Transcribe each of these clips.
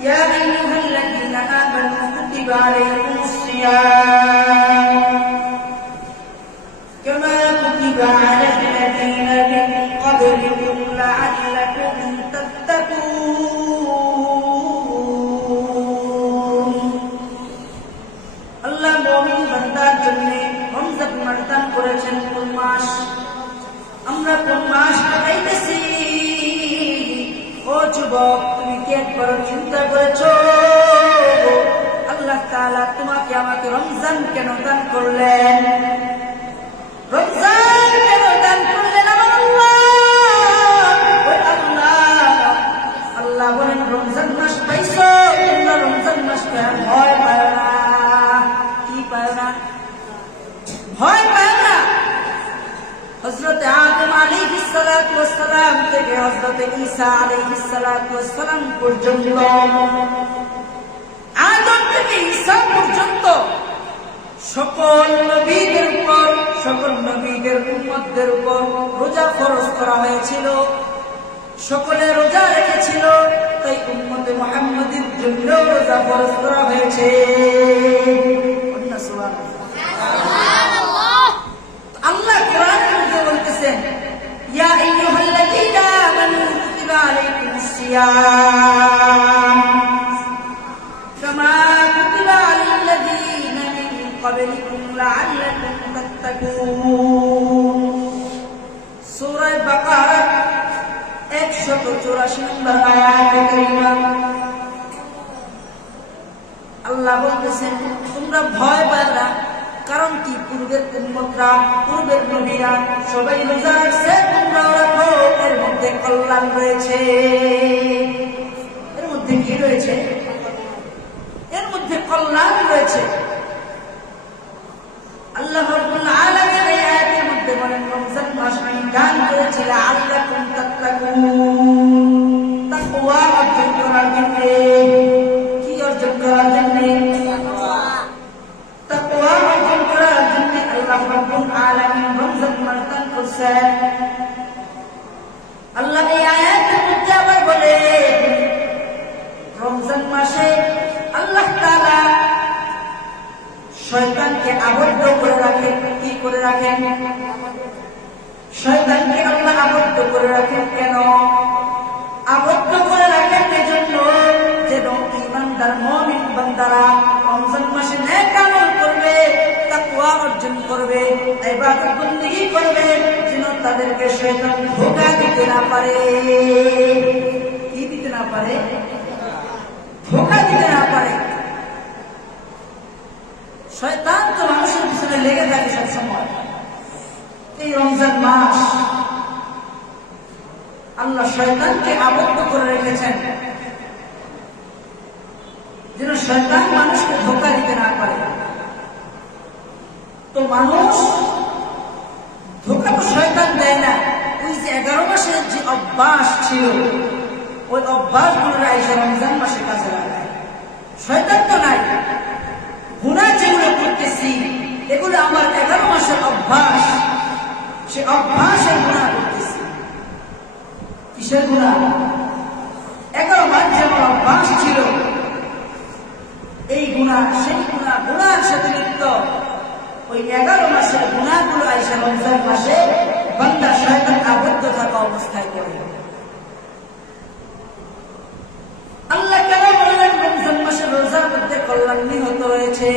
يا أيها الذين آمنوا كتب عليكم الصيام كما كتب على الذين من قبلكم لعلكم تتقون আল্লাহ মুমিন বান্দার জন্য রমজান মাস দান করেছেন। কোন মাস? আমরা কোন মাস পাইতেছি? ও যুবক, তুমি কি একবার চিন্তা করেছো আল্লাহ তাআলা তোমাকে আমাকে রমজান কেন দান করলেন? রমজান কেন দান করলেন আমার আল্লাহ? ওই আল্লাহ বলেন, রমজান মাস পাইছো, তোমরা রমজান মাস ভয় পায় না। কি পায় না? ভয় পায় না। হযরত আদম আলাইহিস সালাতু ওয়াস সালাম থেকে হযরত ঈসা আলাইহিস সালাতু ওয়াস সালাম পর্যন্ত, আদম থেকে ঈসা পর্যন্ত সকল নবীদের উপর, সকল নবীদের উম্মতদের উপর রোজা ফরজ করা হয়েছিল। সকলে রোজা রেখেছিল, তাই উম্মতে মুহাম্মাদের জন্য রোজা ফরজ করা হয়েছে। আল্লাহ কোরআনের মধ্যে বলতেছেন, ইয়া আইয়ুহাল্লাযীনা আমানু কুতিবা আলাইকুমুস সিয়াম কামা কুতিবা আলাল্লাযীনা মিন ক্বাবলিকুম লাআল্লাকুম তাত্তাকুন। সূরা বাকারা 184 নম্বর আয়াতে কারিমা আল্লাহ বলতেছেন, তোমরা ভয় পাও না। কারণ কি? পূর্বের উম্মতরা, পূর্বের নবীরা সবাই রোজা রাখছে, তোমরাও রাখো। এর মধ্যে কল্যাণ রয়েছে। এর মধ্যে কি রয়েছে? এর মধ্যে কল্যাণ রয়েছে। আল্লাহ রাব্বুল আলামিন এই আয়াতের মধ্যে বলেন, রমজান মাস আমি দান করেছি লাআল্লাকুম তাত্তাকুন, তাকওয়া অর্জন করার জন্য। কি অর্জন করার জন্য? তাকওয়া অর্জন করার জন্য আল্লাহ রাব্বুল আলামিন রমজান মাস দান করেছেন। আল্লাহ এই আয়াতের মধ্যে আবার বলে, রমজান মাসে আল্লাহ তাআলা শয়তানকে আবদ্ধ করে রাখেন। কি করে রাখেন? শয়তানকে আল্লাহ আবদ্ধ করে রাখেন। কেন আবদ্ধ করে রাখেন? এজন্য যেন ঈমানদার মুমিন বান্দারা রমজান মাসে নেক আমল করবে, তাকওয়া অর্জন করবে, ইবাদত বندگی করবে, যেন তাদেরকে শয়তান ধোঁকা দিতে না পারে। কি দিতে না পারে? ধোঁকা দিতে না পারে। শয়তান তো মানুষের পিছনে লেগে থাকে সব সময়। এই রমজান মাস আল্লাহ শয়তানকে আবদ্ধ করে রেখেছেন, যেন শয়তান মানুষকে ধোঁকা দিতে না পারে। তো মানুষ ধোঁকা তো শয়তান দেয় না। ওই যে 11 মাসের যে অভ্যাস ছিল, ওই অভ্যাসগুলো আইসা রমজান মাসে কাজে লাগায়। শয়তান তো নাই। গুনাহ যেগুলো করতেছি এগুলো আমার 11 মাসের অভ্যাস। সে অভ্যাসের গুনাহ করতেছি। কিসের গুনাহ? 11 মাস যে আমার অভ্যাস ছিল, এই গুনাহ, সেই গুনাহ, গুনাহের সাথে লিপ্ত। ওই 11 মাসের গুনাহগুলো আইসা রমজান মাসে বান্দা শয়তান আবদ্ধ থাকা অবস্থায় করে। আল্লাহ কেন বললেন রমজান মাসে রোজার মধ্যে কল্যাণ নিহত হয়েছে?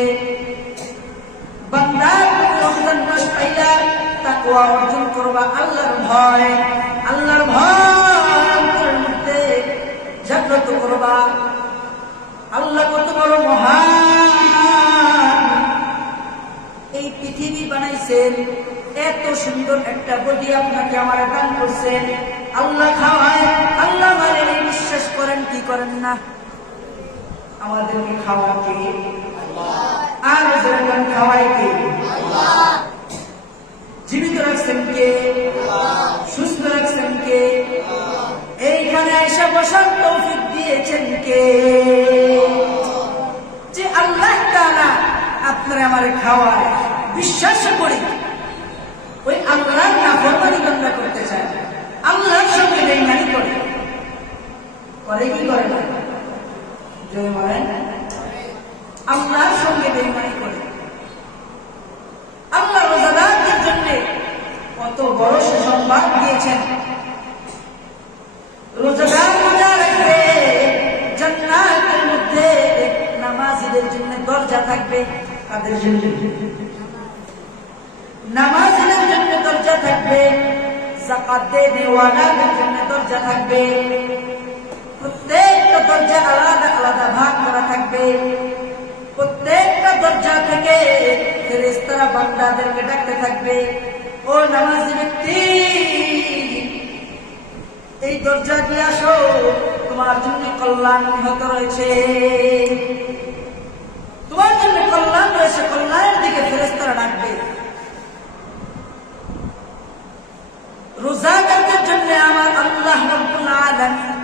বান্দা রমজান মাস পাইলা তাকওয়া অর্জন করবা, আল্লাহর ভয়, আল্লাহর ভয় অন্তরের মধ্যে জাগ্রত করবা। আল্লাহ কত বড় মহান! এই পৃথিবী বানাইছেন, এত সুন্দর একটা বডি আপনাকে আমার দান করছেন। আল্লাহ খাওয়ায়, আল্লাহ মানে বিশ্বাস করেন কি করেন না? আমাদেরকে খাওয়ান কে? আর যেরকম খাওয়াই কে? জীবিত রাখছেন কে? সুস্থ রাখছেন কে? এইখানে আইসা বসার তৌফিক দিয়েছেন কে? যে আল্লাহ তাআলা আপনারা আমারে খাওয়ায়, বিশ্বাস করি ওই আল্লাহর নাফরমানি বান্দা করতে চায়, আল্লাহর সঙ্গে বেঈমানি করে কি করে না? আল্লাহর সঙ্গে বেঈমানি করে। আল্লাহ রোজাদারদের জন্য কত বড় সুসংবাদ দিয়েছেন। রোজাদার রোজা রাখবে, জান্নাতের মধ্যে নামাজীদের জন্য দরজা থাকবে। তাদের জন্য নামাজীদের জন্য দরজা থাকবে, যাকাত দেওয়ালাদের জন্য দরজা থাকবে। প্রত্যেকটা দরজা আলাদা আলাদা ভাগ করা থাকবে। প্রত্যেকটা দরজা থেকে ফেরেশতারা বান্দাদেরকে ডাকতে থাকবে, ও নামাজি ব্যক্তি, এই দরজা দিয়ে আসো, তোমার জন্য কল্যাণ নিহত রয়েছে, তোমার জন্য কল্যাণ রয়েছে। কল্যাণের দিকে ফেরেশতারা ডাকবে। রোজাদারদের জন্য আমার আল্লাহ রাব্বুল আলামিন